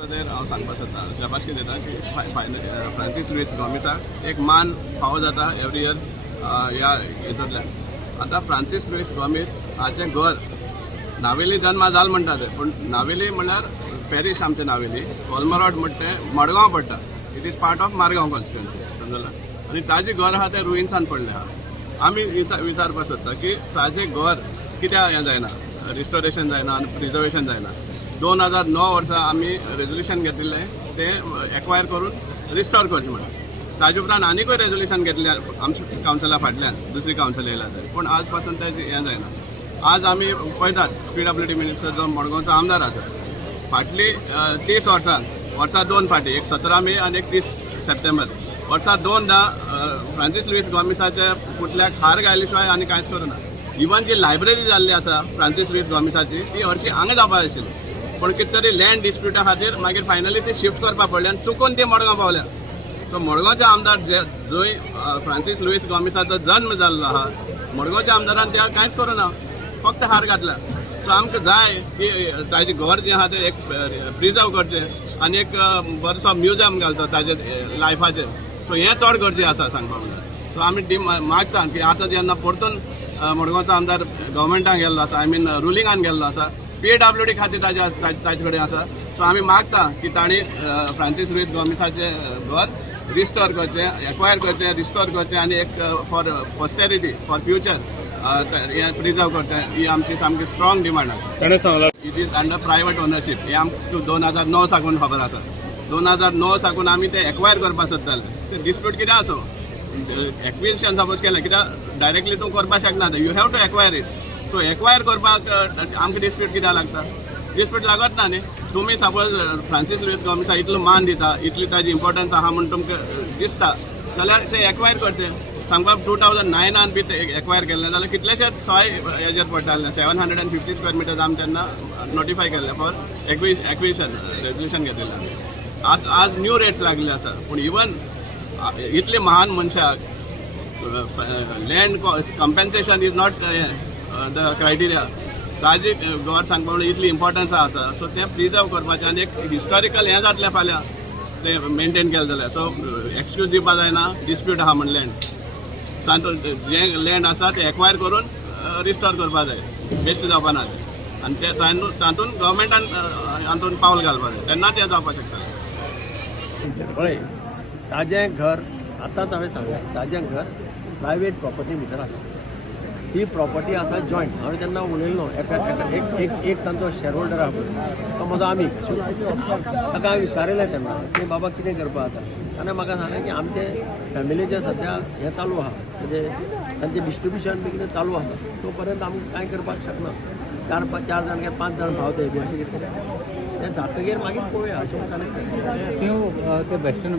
हांव सांगपाक सोदतां शाबासकी दिता की फ्रांसीस लुईस गॉमेजाक एक मान फावो जाता एवरी इयर ह्या हितूंतल्यान. आतां फ्रांसीस लुईस गॉमेज हाचें घर नावेली जन्मा जालो म्हणटा ते, पूण नावेली म्हणल्यार पॅरीश आमचे नावेली, कोलमरॉड म्हणटा तें मडगांव पडटा. It is part of Margao constituency समजला. आनी ताजें घर आहा तें रुइन्सान पडलें आहा. आमी विचारपाक सोदता की ताजें घर कित्याक हें जायना, रिस्टोरेशन जायना आनी प्रिजर्वेशन जायना. 2009 वर्सा आमी रेजोल्युशन घेतिल्लें तें एक्वायर करून रिस्टोर करचें म्हणून. ताजे उपरांत आनीकूय रेजोल्युशन घेतलें आमच्या कावन्सिला फाटल्यान, दुसरी कावन्सिल येयल्या थंय, पूण आज पासून तें हें जायना. आज आमी पळयतात PWD मिनिस्टर जो मडगांवचो आमदार आसा, फाटली 30 वर्सां 2 फाटी, एक 17 मे आनी एक 30 सप्टेंबर, वर्सां 2दा फ्रांसीस लुईस गॉमेजाच्या पुतल्याक हार घायले शिवाय आनी कांयच करूना. इवन जी लायब्ररी जाल्ली आसा फ्रांसीस लुईस गॉमेजाची ती हरशी हांगा जावपाक आशिल्ली, पूण कितें तरी लँड डिस्प्युटा खातीर मागीर फायनली ती शिफ्ट करपाक पडली आनी चुकून ती मडगांव पावल्या. सो मडगांवचे आमदार जंय फ्रांसीस लुईस गॉमेजाचो जल्म जाल्लो आहा, मडगांवच्या आमदारान त्या कांयच करूना, फक्त हार घातला. सो आमकां जाय की ताजें घर जें आहा तें एक प्रिजर्व करचें आनी एक बरोसो म्युजियम घालचो ताजे लायफाचेर. सो हें चड गरजेचें आसा सांगपाक म्हणल्यार. सो आमी मागता की आतां जेन्ना परतून मडगांवचो आमदार गव्हर्मेंटान गेल्लो आसा, आय मीन रुलिंगान गेल्लो आसा, PWD खातीर ताजे कडेन आसा. सो आमी मागता की तांणी फ्रांसीस लुईस गॉमेजाचें घर रिस्टोर करचें, एक्वायर करचें, रिस्टोर करचें आनी एक फॉर पोस्टेरिटी, फॉर फ्युचर हें प्रिजर्व करचें. ही आमची सामकी स्ट्रॉंग डिमांड आसा. ताणें सांगलां it is under private ownership. हें आमकां 2009 साकून खबर आसा. 2009 साकून आमी तें एक्वायर करपाक सोदताले. तें डिस्प्यूट कितें आसूं, एक्विजिशन सपोज केलें कित्याक डायरेक्टली तूं करपाक शकना, you have to acquire it. So acquire करपाक आमकां डिस्प्यूट कित्याक लागता? डिस्प्यूट लागत ना न्ही. तुमी सपोज फ्रांसीस लुईस गॉमेजाक इतलो मान दिता, इतली ताजी इम्पॉर्टन्स आहा म्हणून तुमकां दिसता जाल्यार तें एक्वायर करचें. सांगपाक 2009 बी तें एक्वायर केल्लें जाल्यार कितलेशेच सॉय हेजेर पडटालें. 750 स्क्वेअर मिटर्स आमी तेन्ना नोटिफाय केल्लें फॉर एक्विजिशन, रेजोल्युशन घेतिल्लें. आज न्यू रेट्स लागले आसा. पूण इवन इतले महान मनशाक land compensation is not the criteria. ताजी घर सांगपाक म्हणल्यार इतली इम्पॉर्टन्स आसा. सो तें प्रिजर्व करपाचें आनी एक हिस्टॉरिकल हें जातलें फाल्यां तें मेंटेन केलें जाल्यार. सो एक्सक्यूज दिवपा जायना, डिस्प्यूट आहा म्हण लँड. तातूंत जें लँड आसा तें एक्वायर करून रिस्टोर करपा जाय, बेस्ट जावपा ना. आनी ते तातूंत गव्हर्मेंटान हातूंत पावल घालपा जाय, तेन्ना तें जावपाक शकता. पळय, ताजें घर आतांच हांवें सांगलें, ताजें घर प्रायवेट प्रॉपर्टी भितर आसा. ही प्रॉपर्टी आसा जॉयंट. हांवें तेन्ना उलयल्लो एक तांचो शेअर होल्डर आहा पळय, तो म्हजो आमी. ताका हांवें विचारलें तेन्ना की बाबा कितें करपा जाता. ताणें म्हाका सांगलें की आमचें फॅमिलीचें सद्या हें चालू आहा, म्हणजे तांचें डिस्ट्रिब्युशन बी कितें चालू आसा. तो पर्यंत आमी कांय करपाक शकना. 4 जाण काय 5 जाण भाव ते अशें कितें तें जातकीर मागीर पळोवया अशें ताणें सांगलें. ते वेस्टर्न